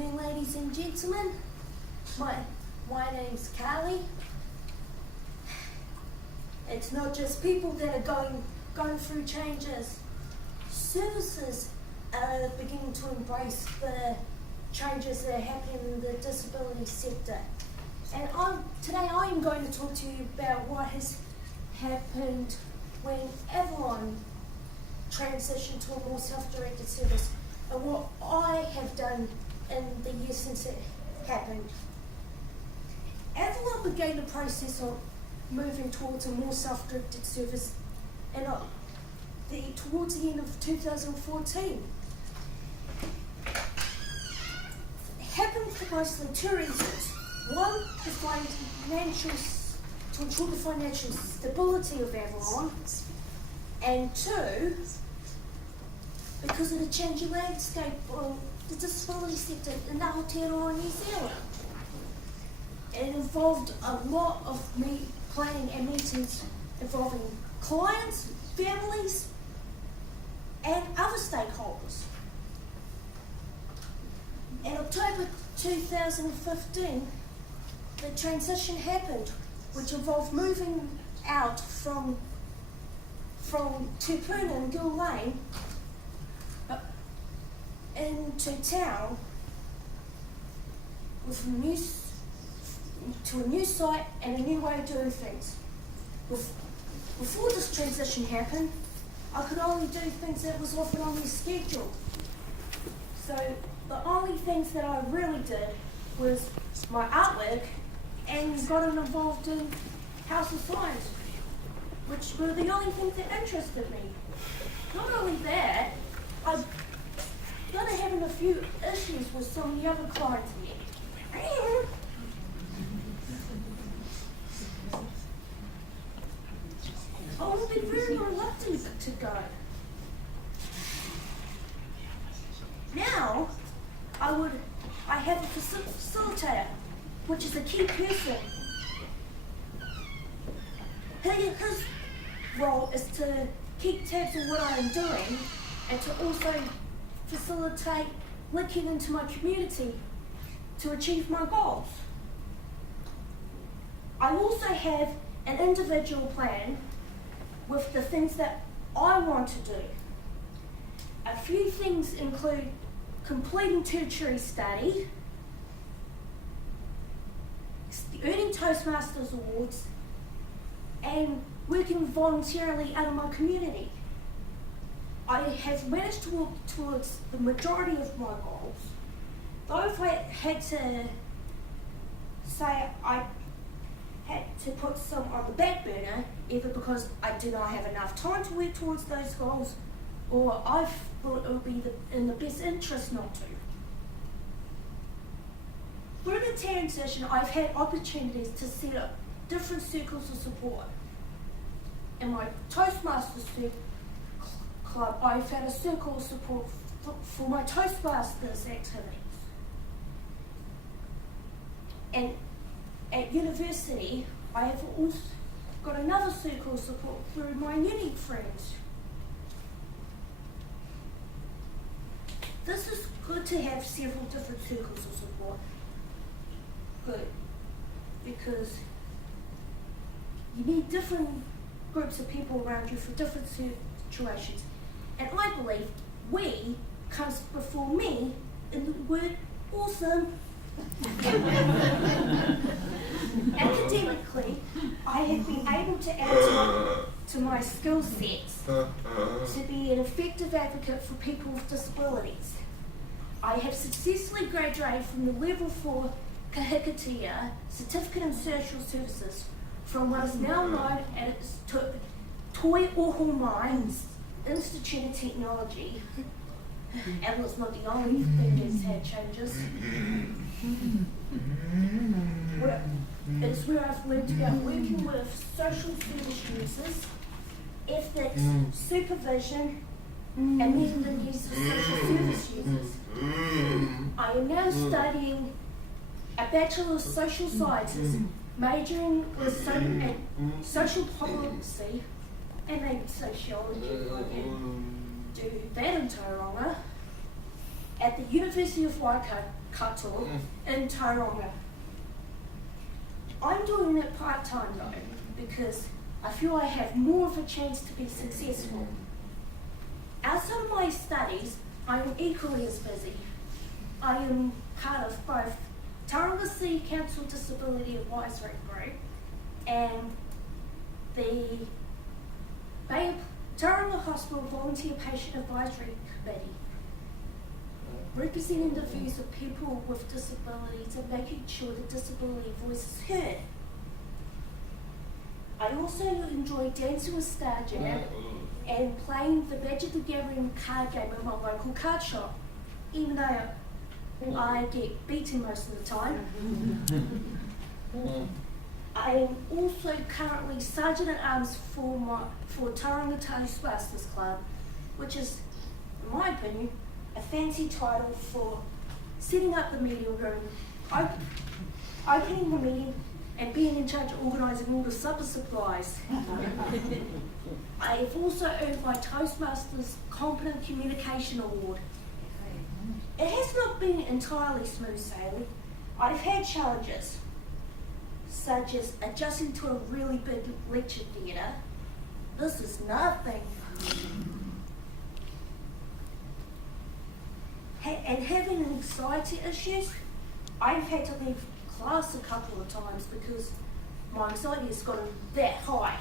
afternoon, ladies and gentlemen. My name's Karleigh. It's not just people that are going through changes. Services are beginning to embrace the changes that are happening in the disability sector. And today I am going to talk to you about what has happened when Avalon transitioned to a more self-directed service and what I have done in the years since it happened. Avalon began the process of moving towards a more self-directed service towards the end of 2014. It happened for mostly two reasons. One, to ensure the financial stability of Avalon, and two, because of the changing landscape of the disability sector in Aotearoa, New Zealand. It involved a lot of planning and meetings involving clients, families, and other stakeholders. In October 2015, the transition happened, which involved moving out from Tupuna and Gill Lane into town to a new site and a new way of doing things. Before this transition happened, I could only do things that was offered on the schedule. So the only things that I really did was my artwork and got involved in House of Science, which were the only things that interested me. Not only that, I'm having a few issues with some of the other clients here. I will be very reluctant to go. Now, I have a facilitator, which is a key person. His role is to keep tabs on what I am doing and to also facilitate linking into my community to achieve my goals. I also have an individual plan with the things that I want to do. A few things include completing tertiary study, earning Toastmasters awards, and working voluntarily out of my community. I have managed to work towards the majority of my goals, though if I had to say I had to put some on the back burner, either because I did not have enough time to work towards those goals, or I thought it would be in the best interest not to. Through the transition, I've had opportunities to set up different circles of support. In my Toastmasters club, I've had a circle of support for my Toastmasters activities. And at university, I have also got another circle of support through my uni friends. This is good to have several different circles of support. Good, because you need different groups of people around you for different situations. And I believe we comes before me in the word awesome. Academically, I have been able to add to my skill sets to be an effective advocate for people with disabilities. I have successfully graduated from the Level 4 Kahikatea Certificate in Social Services from what is now known as Toi Oho Mines Institute of Technology. Avalon's not the only thing that's had changes. It's where I've learned about working with social service users, ethics, supervision, and meeting the needs of social service users. I am now studying a Bachelor of Social Sciences, majoring with social policy and maybe sociology if I can do that in Tauranga, at the University of Waikato katoa in Tauranga. I'm doing it part-time though, because I feel I have more of a chance to be successful. Outside of my studies, I'm equally as busy. I am part of both Tauranga City Council Disability Advisory Group and the Tauranga Hospital Volunteer Patient Advisory Committee, representing the views of people with disabilities and making sure the disability voice is heard. I also enjoy dancing with Star Jam and playing the Magic the Gathering card game at my local card shop, even though I get beaten most of the time. I am also currently Sergeant at Arms for Tauranga Toastmasters Club, which is, in my opinion, a fancy title for setting up the meeting room, opening the meeting, and being in charge of organising all the supper supplies. I have also earned my Toastmasters Competent Communication Award. It has not been entirely smooth sailing. I've had challenges, such as adjusting to a really big lecture theatre. This is nothing. And having anxiety issues, I've had to leave class a couple of times because my anxiety has gotten that high.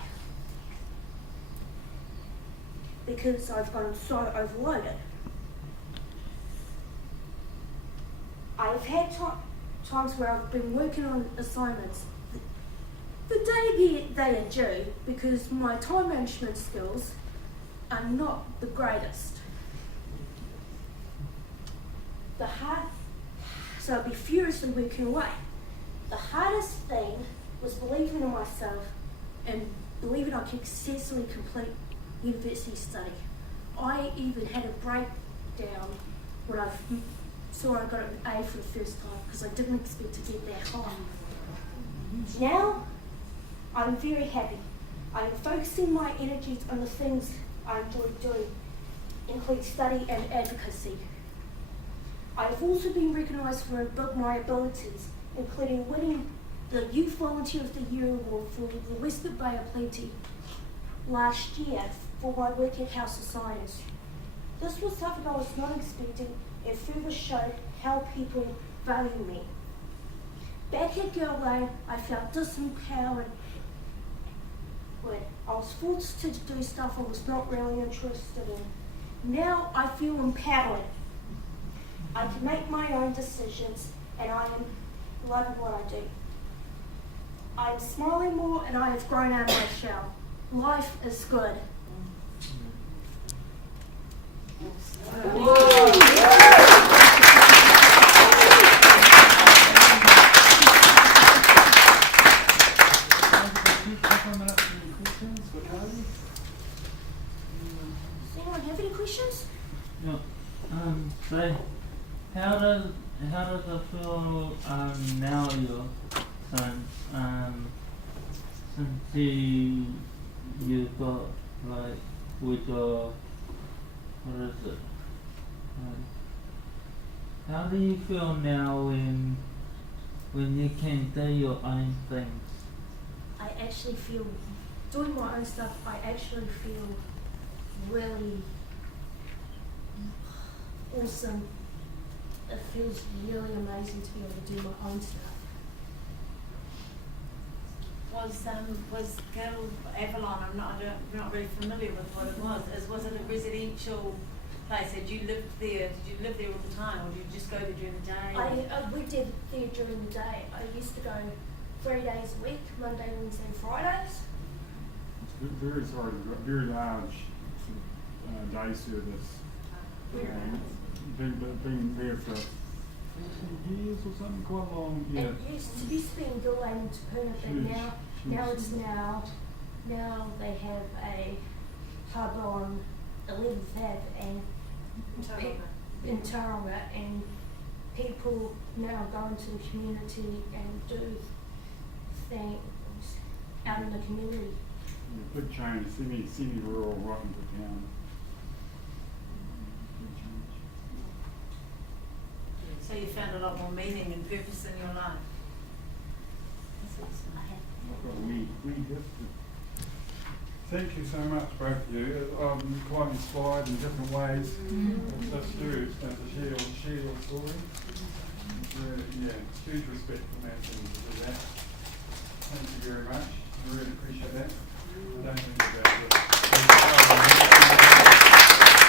Because I've gotten so overloaded. I've had times where I've been working on assignments the day they are due because my time management skills are not the greatest. So I'd be furiously working away. The hardest thing was believing in myself and believing I could successfully complete university study. I even had a breakdown when I saw I got an A for the first time because I didn't expect to get that high. Now, I'm very happy. I'm focusing my energies on the things I enjoy doing, including study and advocacy. I've also been recognised for my abilities, including winning the Youth Volunteer of the Year Award for the Western Bay of Plenty last year for my work at House of Science. This was something I was not expecting and further showed how people value me. Back at Girl Lane, I felt disempowered when I was forced to do stuff I was not really interested in. Now I feel empowered. I can make my own decisions and I am loving what I do. I am smiling more and I have grown out of my shell. Life is good. Does anyone have any questions? No. So how does it feel now your son since you got like with the what is it? How do you feel now when you can do your own things? I actually feel, doing my own stuff, I actually feel really awesome. It feels really amazing to be able to do my own stuff. Was Avalon, I'm not really familiar with what it was. Was it a residential place? Did you live there all the time, or did you just go there during the day? We did there during the day. I used to go 3 days a week, Monday, Wednesday, and Fridays. It's very large day service. Been there for 10 years or something, quite long. Yeah. It used to be in Gilland to Puna, but now they have a hub on 11th Ave and in Tauranga, and people now go into the community and do things out in the community. Yeah, big change, semi-rural right into town. Yes. So you found a lot more meaning and purpose in your life. That's awesome. Thank you so much, both of you. I'm quite inspired in different ways. That's true. It's going to share your story. Yeah, huge respect for Nancy to do that. Thank you very much. I really appreciate that. I don't think about it.